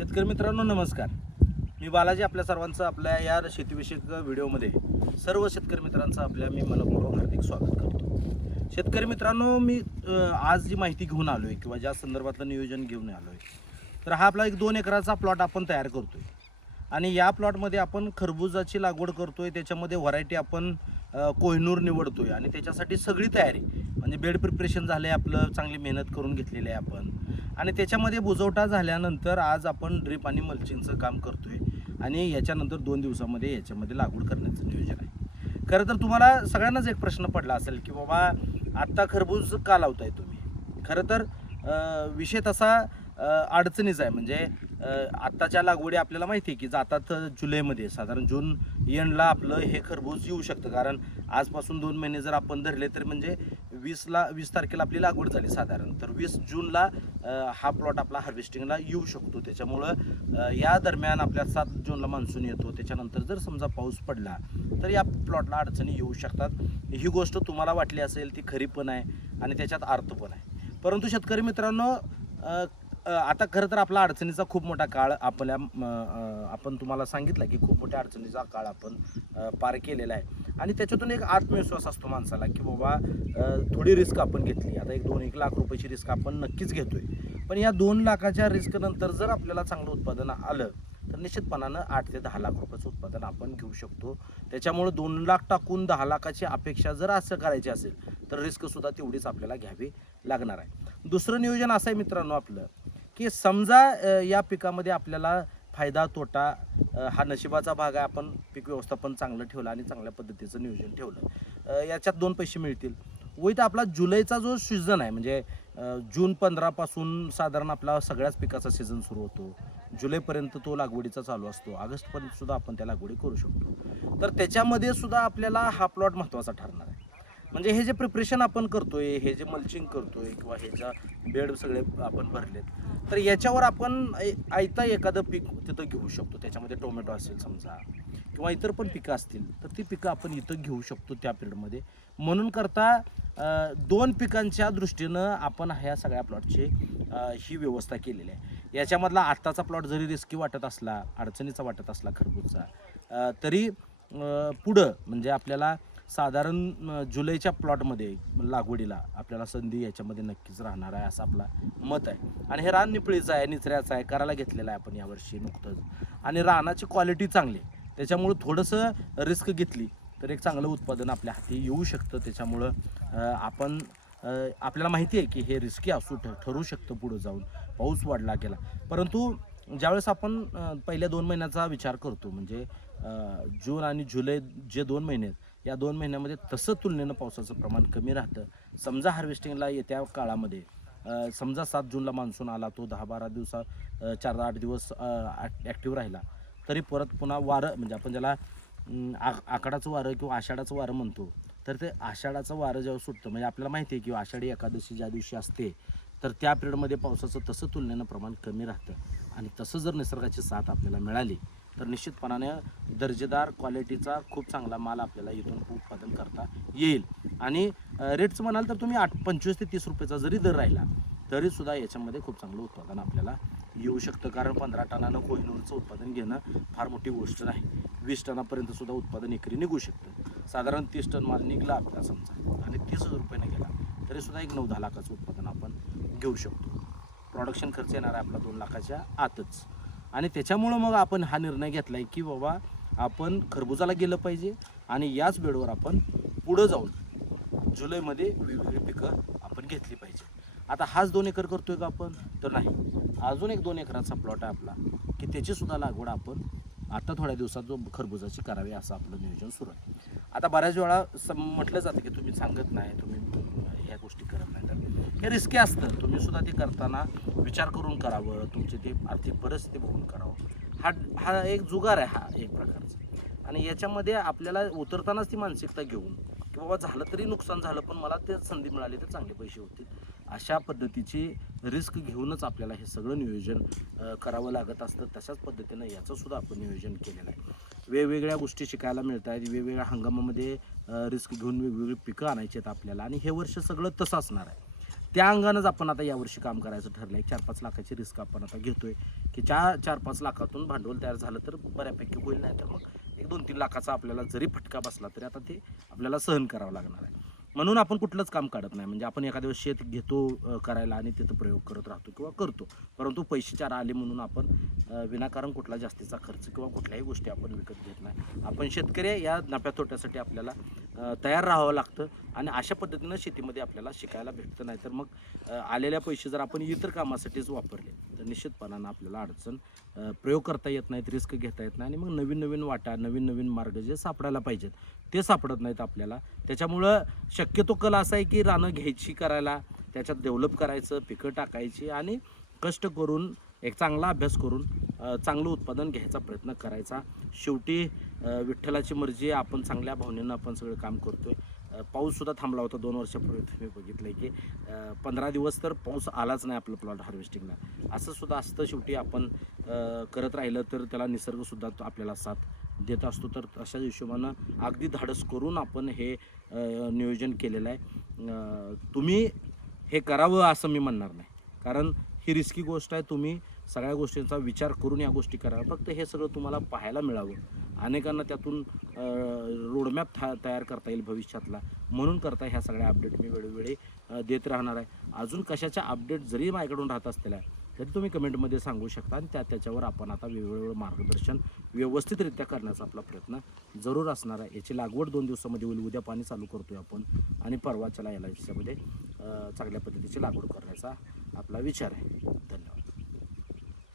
शेतकरी मित्रांनो नमस्कार. मी बालाजी आपल्या सर्वांचं आपल्या या शेतीविषयक व्हिडिओमध्ये सर्व शेतकरी मित्रांचं आपल्या मी मनपूर्वक हार्दिक स्वागत करतो. शेतकरी मित्रांनो मी आज जी माहिती घेऊन आलो आहे किंवा ज्या संदर्भातलं नियोजन घेऊन आलो आहे तर हा आपला एक दोन एकराचा प्लॉट आपण तयार करतो आहे आणि या प्लॉटमध्ये आपण खरबुजाची लागवड करतो आहे त्याच्यामध्ये व्हरायटी आपण कोहिनूर निवडतो आहे आणि त्याच्यासाठी सगळी तयारी म्हणजे बेड प्रिपरेशन झालं आहे आपलं चांगली मेहनत करून घेतलेली आहे आपण. आणि त्याच्यामध्ये बुजवटा झाल्यानंतर आज आपण ड्रीप आणि मल्चिंगचं काम करतोय. आणि याच्यानंतर दोन दिवसामध्ये याच्यामध्ये लागवड करण्याचं नियोजन आहे. खरं तर तुम्हाला सगळ्यांनाच एक प्रश्न पडला असेल की बाबा आत्ता खरबूज का लावताय तुम्ही? खरं तर विषय तसा अडचणीच आहे. म्हणजे आत्ताच्या लागवडी आपल्याला माहिती आहे की जातात जुलैमध्ये साधारण जून एंडला आपलं हे खरबूज येऊ शकतं. कारण आजपासून दोन महिने जर आपण धरले तर म्हणजे वीसला वीस तारखेला आपली लागवड झाली साधारण. तर वीस जूनला हा प्लॉट आपला हार्वेस्टिंगला येऊ शकतो. त्याच्यामुळं या दरम्यान आपल्या सात जूनला मान्सून येतो. त्याच्यानंतर जर समजा पाऊस पडला तर या प्लॉटला अडचणी येऊ शकतात. ही गोष्ट तुम्हाला वाटली असेल ती खरी पण आहे आणि त्याच्यात अर्थ पण आहे. परंतु शेतकरी मित्रांनो आता खरं तर आपला अडचणीचा खूप मोठा काळ आपल्या आपण तुम्हाला सांगितलं की खूप मोठ्या अडचणीचा काळ आपण पार केलेला आहे. आणि त्याच्यातून एक आत्मविश्वास असतो माणसाला की बाबा थोडी रिस्क आपण घेतली. आता एक दोन एक लाख रुपयाची रिस्क आपण नक्कीच घेतोय. पण या दोन लाखाच्या रिस्कनंतर जर आपल्याला चांगलं उत्पादन आलं तर निश्चितपणानं आठ ते दहा लाख रुपयाचं उत्पादन आपण घेऊ शकतो. त्याच्यामुळे दोन लाख टाकून दहा लाखाची अपेक्षा जर असं करायची असेल तर रिस्कसुद्धा तेवढीच आपल्याला घ्यावी लागणार आहे. दुसरं नियोजन असं आहे मित्रांनो आपलं की समजा या पिकामध्ये आपल्याला फायदा तोटा हा नशिबाचा भाग आहे आपण पीक व्यवस्थापन चांगलं ठेवलं आणि चांगल्या पद्धतीचं नियोजन ठेवलं. याच्यात दोन पैसे मिळतील. वैत आपला जुलैचा जो सीझन आहे म्हणजे जून पंधरापासून साधारण आपला सगळ्याच पिकाचा सीझन सुरू होतो. जुलैपर्यंत तो लागवडीचा चालू असतो. ऑगस्टपर्यंत सुद्धा आपण त्या लागवडी करू शकतो. तर त्याच्यामध्ये सुद्धा आपल्याला हा प्लॉट महत्त्वाचा ठरणार आहे. म्हणजे हे जे प्रिपरेशन आपण करतोय हे जे मल्चिंग करतोय किंवा ह्याचा बेड सगळे आपण भरलेत तर याच्यावर आपण ऐ- आयता एखादं पीक तिथं घेऊ शकतो. त्याच्यामध्ये टोमॅटो असेल समजा किंवा इतर पण पिकं असतील तर ती पिकं आपण इथं घेऊ शकतो त्या पिरियडमध्ये म्हणून करता दोन पिकांच्या दृष्टीनं आपण ह्या सगळ्या प्लॉटची ही व्यवस्था केलेली आहे. याच्यामधला आत्ताचा प्लॉट जरी रिस्की वाटत असला अडचणीचा वाटत असला खरबूजचा तरी पुढं म्हणजे आपल्याला साधारण जुलैच्या प्लॉटमध्ये लागवडीला आपल्याला संधी याच्यामध्ये नक्कीच राहणार आहे असं आपला मत आहे. आणि हे रान निपळीचं आहे निचऱ्याचं आहे करायला घेतलेलं आहे आपण यावर्षी नुकतंच. आणि रानाची क्वालिटी चांगली आहे. त्याच्यामुळं थोडंसं रिस्क घेतली तर एक चांगलं उत्पादन आपल्या हाती येऊ शकतं. त्याच्यामुळं आपण आपल्याला माहिती आहे की हे रिस्की असू ठ ठरू शकतं पुढं जाऊन. पाऊस वाढला गेला. परंतु ज्यावेळेस आपण पहिल्या दोन महिन्याचा विचार करतो म्हणजे जून आणि जुलै जे दोन महिने आहेत या दोन महिन्यामध्ये तसं तुलनेनं पावसाचं प्रमाण कमी राहतं. समजा हार्वेस्टिंगला येत्या काळामध्ये समजा सात जूनला मान्सून आला तो दहा बारा दिवसा चार आठ दिवस ॲक्टिव्ह राहिला तरी परत पुन्हा वारं म्हणजे आपण ज्याला आ आकडाचं वारं किंवा आषाढाचं वारं म्हणतो तर ते आषाढाचं वारं जेव्हा सुटतं म्हणजे आपल्याला माहिती आहे की आषाढी एकादशी ज्या दिवशी असते तर त्या पिरियडमध्ये पावसाचं तसं तुलनेनं प्रमाण कमी राहतं. आणि तसं जर निसर्गाची साथ आपल्याला मिळाली तर निश्चितपणाने दर्जेदार क्वालिटीचा खूप चांगला माल आपल्याला इथून उत्पादन करता येईल. आणि रेट्स म्हणाल तर तुम्ही आठ पंचवीस ते तीस रुपयाचा जरी दर राहिला तरीसुद्धा याच्यामध्ये खूप चांगलं उत्पादन आपल्याला येऊ शकतं. कारण पंधरा टनानं कोहिनूरचं उत्पादन घेणं फार मोठी गोष्ट नाही. वीस टनापर्यंत सुद्धा उत्पादन एकरी निघू शकतं. साधारण तीस टन माल निघला आपला समजा आणि तीस हजार रुपयानं गेला तरीसुद्धा एक नऊ दहा लाखाचं उत्पादन आपण घेऊ शकतो. प्रोडक्शन खर्च येणार आहे आपला दोन लाखाच्या आतच. आणि त्याच्यामुळं मग आपण हा निर्णय घेतला आहे की बाबा आपण खरबुजाला गेलं पाहिजे आणि याच बेडवर आपण पुढं जाऊन जुलैमध्ये वेगवेगळी पिकं आपण घेतली पाहिजे. आता हाच दोन एकर करतोय का आपण? तर नाही. अजून एक दोन एकराचा प्लॉट आहे आपला की त्याचीसुद्धा लागवड आपण आता थोड्या दिवसात जो खरबुजाची करावी असं आपलं नियोजन सुरू आहे. आता बऱ्याच वेळा सम म्हटलं जातं की तुम्ही सांगत नाही तुम्ही ह्या गोष्टी करत नाही. तर हे रिस्की असतं. तुम्ही सुद्धा ते करताना विचार करून करावं तुमची ते आर्थिक परिस्थिती बघून करावं. हा हा एक जुगार आहे हा एक प्रकारचा. आणि याच्यामध्ये आपल्याला उतरतानाच ती मानसिकता घेऊन की बाबा झालं तरी नुकसान झालं पण मला ते संधी मिळाली तर चांगले पैसे होतील. अशा पद्धतीची रिस्क घेऊनच आपल्याला हे सगळं नियोजन करावं लागत असतं. तशाच पद्धतीनं याचंसुद्धा आपण नियोजन केलेलं आहे. वेगवेगळ्या गोष्टी शिकायला मिळत आहेत वेगवेगळ्या हंगामामध्ये रिस्क घेऊन वेगवेगळी पिकं आणायची आहेत आपल्याला. आणि हे वर्ष सगळं तसं असणार आहे. त्या अंगानंच आपण आता यावर्षी काम करायचं ठरलं आहे चार पाच लाखाची रिस्क आपण आता घेतोय. की ज्या चार पाच लाखातून भांडवल तयार झालं तर बऱ्यापैकी होईल नाही तर मग एक दोन तीन लाखाचा आपल्याला जरी फटका बसला तरी आता ते आपल्याला सहन करावं लागणार आहे. म्हणून आपण कुठलंच काम काढत नाही. म्हणजे आपण एखाद्या वेळेस शेत घेतो अ, करायला आणि तिथं प्रयोग करत राहतो किंवा करतो. परंतु पैसे चार आले म्हणून आपण अ, विनाकारण कुठला जास्तीचा खर्च किंवा कुठल्याही गोष्टी आपण विकत घेत नाही. आपण शेतकरी या नफ्या तोट्यासाठी आपल्याला अ, तयार राहावं लागतं आणि अशा पद्धतीनं शेतीमध्ये आपल्याला शिकायला भेटतं. नाही तर मग अ, आलेल्या पैसे जर आपण इतर कामासाठीच वापरले तर निश्चितपणानं आपल्याला अडचण अ, प्रयोग करता येत नाहीत रिस्क घेता येत नाही आणि मग नवीन नवीन वाटा नवीन नवीन मार्ग जे सापडायला पाहिजेत ते सापडत नाहीत आपल्याला. त्याच्यामुळं शक्यतो कल असा आहे की रानं घ्यायची करायला त्याच्यात डेव्हलप करायचं पिकं टाकायची आणि कष्ट करून एक चांगला अभ्यास करून चांगलं उत्पादन घ्यायचा प्रयत्न करायचा. शेवटी विठ्ठलाची मर्जी आपण चांगल्या भावनेनं आपण सगळं काम करतोय. आहे पाऊससुद्धा थांबला होता दोन वर्षापूर्वी तुम्ही बघितलं की पंधरा दिवस तर पाऊस आलाच नाही आपलं प्लॉट हार्वेस्टिंगला असंसुद्धा असतं शेवटी आपण करत राहिलं तर त्याला निसर्गसुद्धा तो आपल्याला साथ देत असतो तर अशा हिशोबानं अगदी धाडस करून आपण हे नियोजन केलेलं आहे. तुम्ही हे करावं असं मी म्हणणार नाही. कारण ही रिस्की गोष्ट आहे तुम्ही सगळ्या गोष्टींचा विचार करून या गोष्टी करा फक्त हे सगळं तुम्हाला पाहायला मिळावं. अनेकांना त्यातून रोडमॅप था तयार करता येईल भविष्यातला. म्हणून करता ह्या सगळ्या अपडेट मी वेळोवेळी देत राहणार आहे. अजून कशाच्या अपडेट जरी माझ्याकडून राहत असलेल्या तरी तुम्ही कमेंटमध्ये सांगू शकता आणि त्या त्याच्यावर आपण आता वेगवेगळं मार्गदर्शन व्यवस्थितरित्या करण्याचा आपला प्रयत्न जरूर असणार आहे. याची लागवड दोन दिवसामध्ये होईल. उद्या पाणी चालू करतो आहे आपण आणि परवाच्याला याला याच्यामध्ये चांगल्या पद्धतीची लागवड करण्याचा आपला विचार आहे. धन्यवाद.